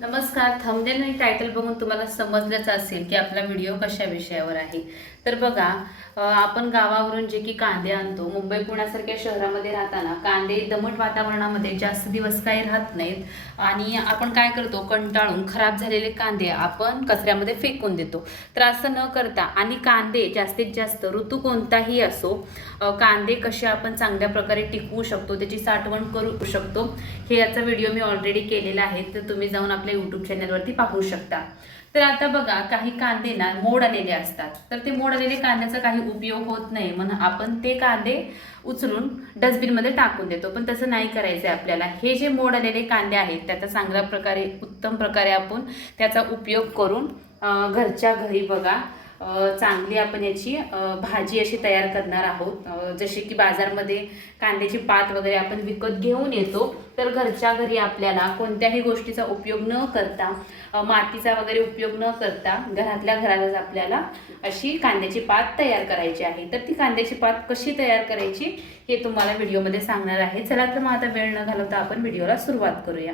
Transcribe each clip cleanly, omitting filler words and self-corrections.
नमस्कार. थंबनेल आणि टायटल बघून तुम्हाला समजलंच असेल की आपला व्हिडिओ कशा विषयावर आहे. तर बघा, आपण गावावरून जे की कांदे आणतो, मुंबई पुण्यासारख्या शहरामध्ये राहताना कांदे दमट वातावरणामध्ये जास्त दिवस काही राहत नाहीत आणि आपण काय करतो, कंटाळून खराब झालेले कांदे आपण कचऱ्यामध्ये फेकून देतो. तर असं न करता आणि कांदे जास्तीत जास्त ऋतू कोणताही असो, कांदे कसे आपण चांगल्या प्रकारे टिकवू शकतो, त्याची साठवण करू शकतो, हे याचा व्हिडिओ मी ऑलरेडी केलेला आहे. तर तुम्ही जाऊन आपल्या यूट्यूब चॅनलवरती पाहू शकता. तर आता बघा, काही कांदे ना मोड आलेले असतात, तर ते मोड आलेले कांद्याचा काही उपयोग होत नाही म्हणून आपण ते कांदे उचलून डस्टबिनमध्ये टाकून देतो. पण तसं नाही करायचं आहे आपल्याला. हे जे मोड आलेले कांदे आहेत त्याचा चांगल्या प्रकारे, उत्तम प्रकारे आपण त्याचा उपयोग करून घरच्या घरी बघा चांगली आपण याची भाजी अशी तयार करणार आहोत. जसे की बाजारमध्ये कांद्याची पात वगैरे आपण विकत घेऊन येतो, तर घरच्या घरी आपल्याला कोणत्याही गोष्टीचा उपयोग न करता, मातीचा वगैरे उपयोग न करता, घरातल्या घरातच आपल्याला अशी कांद्याची पात तयार करायची आहे. तर ती कांद्याची पात कशी तयार करायची हे तुम्हाला व्हिडिओमध्ये सांगणार आहे. चला तर मग आता वेळ न घालवता आपण व्हिडिओला सुरुवात करूया.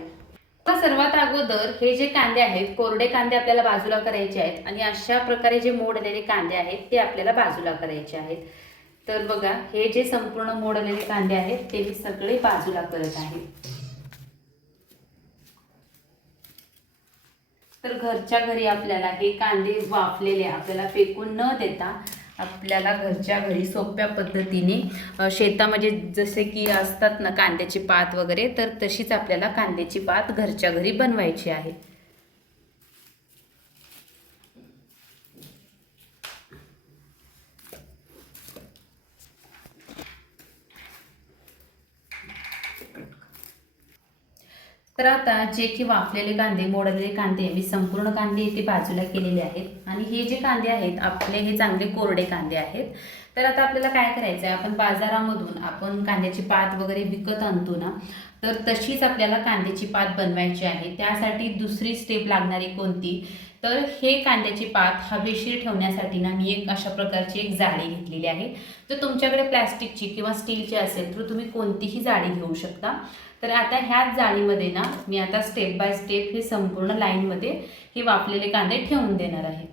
सर्वात अगोदर हे जे कांदे आहेत, कोरडे कांदे आपल्याला बाजूला करायचे आहेत आणि अशा प्रकारे जे मोड आलेले कांदे आहेत ते आपल्याला बाजूला करायचे आहेत. तर बघा, हे जे संपूर्ण मोड आलेले कांदे आहेत ते मी सगळे बाजूला करत आहे. तर घरच्या घरी आपल्याला हे कांदे वाफलेले आपल्याला फेकून न देता आपल्याला घरच्या घरी सोप्या पद्धतीने शेतामध्ये जसे की असतात ना कांद्याची पात वगैरे, तर तशीच आपल्याला कांद्याची पात घरच्या घरी बनवायची आहे. तर आता जे की वाफलेले कांदे, मोडलेले कांदे, मी संपूर्ण कांदे इथे बाजूला केलेले आहेत आणि हे जे कांदे आहेत आपले, हे चांगले कोरडे कांदे आहेत. तर आता आपल्याला काय करायचं आहे, आपण बाजारामधून आपण कांद्याची पात वगैरे विकत आणतो ना, तर तशीच आपल्याला कांद्याची पात बनवायची आहे. त्यासाठी दुसरी स्टेप लागणारी कोणती, तर हे कांद्याची पात हवेशीर ठेवण्यासाठी ना मी एक अशा प्रकारची एक जाळी घेतलेली आहे. जर तुमच्याकडे प्लॅस्टिकची किंवा स्टीलची असेल तर तुम्ही कोणतीही जाळी घेऊ शकता. तर आता ह्याच जाळीमध्ये ना मी आता स्टेप बाय स्टेप हे संपूर्ण लाईनमध्ये हे वाफलेले कांदे ठेवून देणार आहे.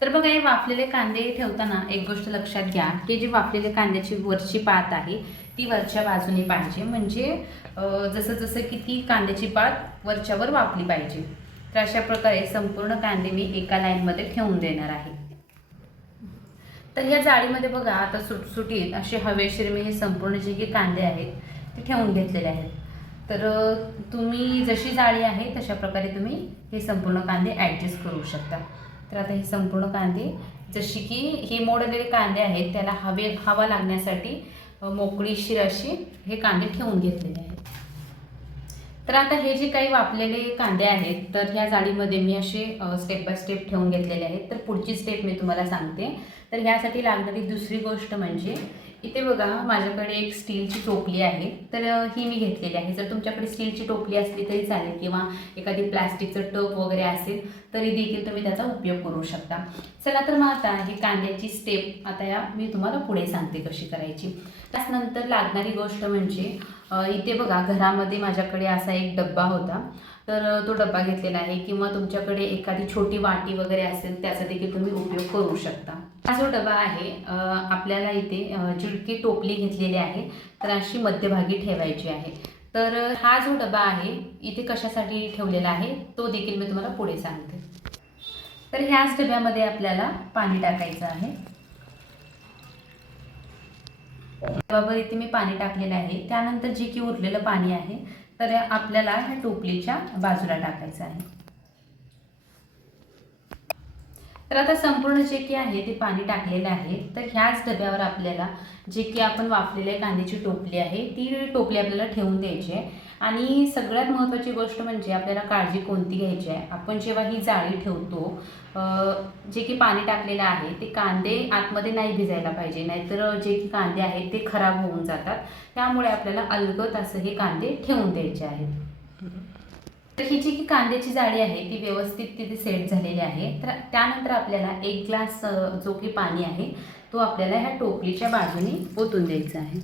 तर बघा, हे वाफलेले कांदे ठेवताना एक गोष्ट लक्षात घ्या की जी वाफलेले कांद्याची वरची पात आहे ती वरच्या बाजूने पाहिजे, म्हणजे जसं जसं की ती कांद्याची पात वरच्यावर वाफली पाहिजे. तर अशा प्रकारे संपूर्ण कांदे मी एका लाईनमध्ये ठेवून देणार आहे. तर ह्या जाळीमध्ये बघा, आता सुटसुटीत असे हवेशीर मी हे संपूर्ण जे की कांदे आहेत ते ठेवून घेतलेले आहेत. तर तुम्ही जशी जाळी आहे तशा प्रकारे तुम्ही हे संपूर्ण कांदे ॲडजस्ट करू शकता. तर आता हे संपूर्ण कांदे, जशी की हे मोडलेले कांदे आहेत त्याला हवा लागण्यासाठी मोकळीशीर अशी हे कांदे ठेवून घेतलेले आहेत. तर आता हे जे काही वाफलेले कांदे आहेत तर ह्या जाळीमध्ये मी असे स्टेप बाय स्टेप ठेवून घेतलेले आहेत. तर पुढची स्टेप मी तुम्हाला सांगते. तर ह्यासाठी लागणारी दुसरी गोष्ट म्हणजे इथे बघा, माझ्याकडे एक स्टीलची टोपली आहे, तर ही मी घेतलेली आहे. जर तुमच्याकडे स्टीलची टोपली असली तरी चालेल किंवा एखादी प्लास्टिकचं टप वगैरे असेल तरी देखील तुम्ही त्याचा उपयोग करू शकता. चला तर मग आता ही कांद्याची स्टेप आता या मी तुम्हाला पुढे सांगते कशी करायची. त्यानंतर लागणारी गोष्ट म्हणजे इथे बघा, घरामध्ये माझ्याकडे असा एक डब्बा होता, तर तो डब्बा घेतलेला आहे किंवा तुमच्याकडे एखादी छोटी वाटी वगैरे असेल त्याचा देखील तुम्ही उपयोग करू शकता. हा जो डबा आहे, आपल्याला इथे जी टोपली घेतलेली आहे तर अशी मध्यभागी ठेवायची आहे. तर हा जो डबा आहे इथे कशासाठी ठेवलेला आहे तो देखील मी तुम्हाला पुढे सांगते. तर ह्याच डब्यामध्ये आपल्याला पाणी टाकायचं आहे. डब्यावर इथे मी पाणी टाकलेलं आहे. त्यानंतर जे की उरलेलं पाणी आहे तर आपल्याला ह्या टोपलीच्या बाजूला टाकायचं आहे. तर आता संपूर्ण जे की आहे ते पाणी टाकलेलं आहे. तर ह्याच डब्यावर आपल्याला जे की आपण वाफलेल्या कांद्याची टोपली आहे ती टोपली आपल्याला ठेवून द्यायची आहे. आणि सगळ्यात महत्त्वाची गोष्ट म्हणजे आपल्याला काळजी कोणती घ्यायची आहे, आपण जेव्हा ही जाळी ठेवतो, जे की पाणी टाकलेलं आहे ते कांदे आतमध्ये नाही भिजायला पाहिजे, नाहीतर जे की कांदे आहेत ते खराब होऊन जातात. त्यामुळे आपल्याला अलगद असं हे कांदे ठेवून द्यायचे आहेत. तर ही जी की कांद्याची जाळी आहे ती व्यवस्थित तिथे सेट झालेली आहे. तर त्यानंतर आपल्याला एक ग्लास जो की पाणी आहे तो आपल्याला ह्या टोपलीच्या बाजूने ओतून द्यायचा आहे.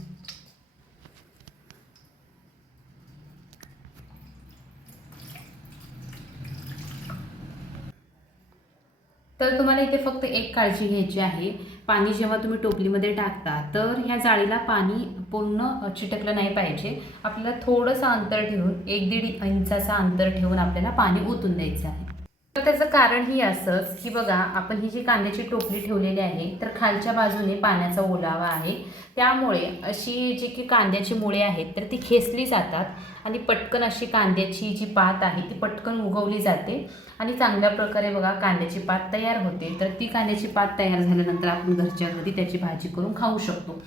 तर तुम्हाला इथे फक्त एक काळजी घ्यायची आहे, पाणी जेव्हा तुम्ही टोपलीमध्ये टाकता तर ह्या जाळीला पाणी पूर्ण चिटकलं नाही पाहिजे. आपल्याला थोडंसं अंतर ठेवून 1-1.5 इंचाचं अंतर ठेवून आपल्याला पाणी ओतून द्यायचं आहे. तर त्याचं कारण ही असंच की बघा, आपण ही जी कांद्याची टोपली ठेवलेली आहे तर खालच्या बाजूने पाण्याचा ओलावा आहे, त्यामुळे अशी जी की कांद्याची मुळे आहेत तर ती खेचली जातात आणि पटकन अशी कांद्याची जी पात आहे ती पटकन उगवली जाते आणि चांगल्या प्रकारे बघा कांद्याची पात तयार होते. तर ती कांद्याची पात तयार झाल्यानंतर आपण घरच्या घरी त्याची भाजी करून खाऊ शकतो.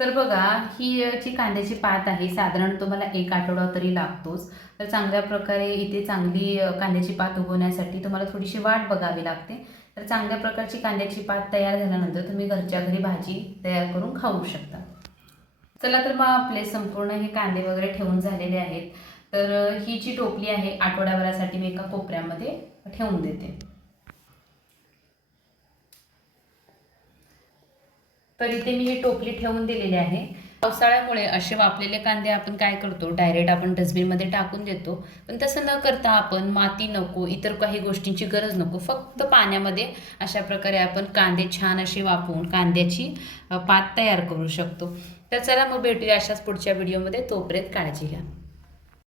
तर बघा, ही जी कांद्याची पात आहे साधारण तुम्हाला 1 आठवडा तरी लागतोच. तर चांगल्या प्रकारे इथे चांगली कांद्याची पात उगवण्यासाठी तुम्हाला थोडीशी वाट बघावी लागते. तर चांगल्या प्रकारची कांद्याची पात तयार झाल्यानंतर तुम्ही घरच्या घरी भाजी तयार करून खाऊ शकता. चला तर मग आपले संपूर्ण हे कांदे वगैरे ठेवून झालेले आहेत. तर ही जी टोपली आहे आठवड्याभरासाठी मी एका कोपऱ्यामध्ये ठेवून देते. तर इथे मी ही टोपली ठेवून दिलेली आहे. पावसाळ्यामुळे असे वाफलेले कांदे आपण काय करतो, डायरेक्ट आपण डस्टबिनमध्ये टाकून देतो. पण तसं न करता आपण माती नको, इतर काही गोष्टींची गरज नको, फक्त पाण्यामध्ये अशा प्रकारे आपण कांदे छान असे वाफवून कांद्याची पात तयार करू शकतो. तर चला मग भेटूया अशाच पुढच्या व्हिडिओमध्ये. तोपर्यंत काळजी घ्या.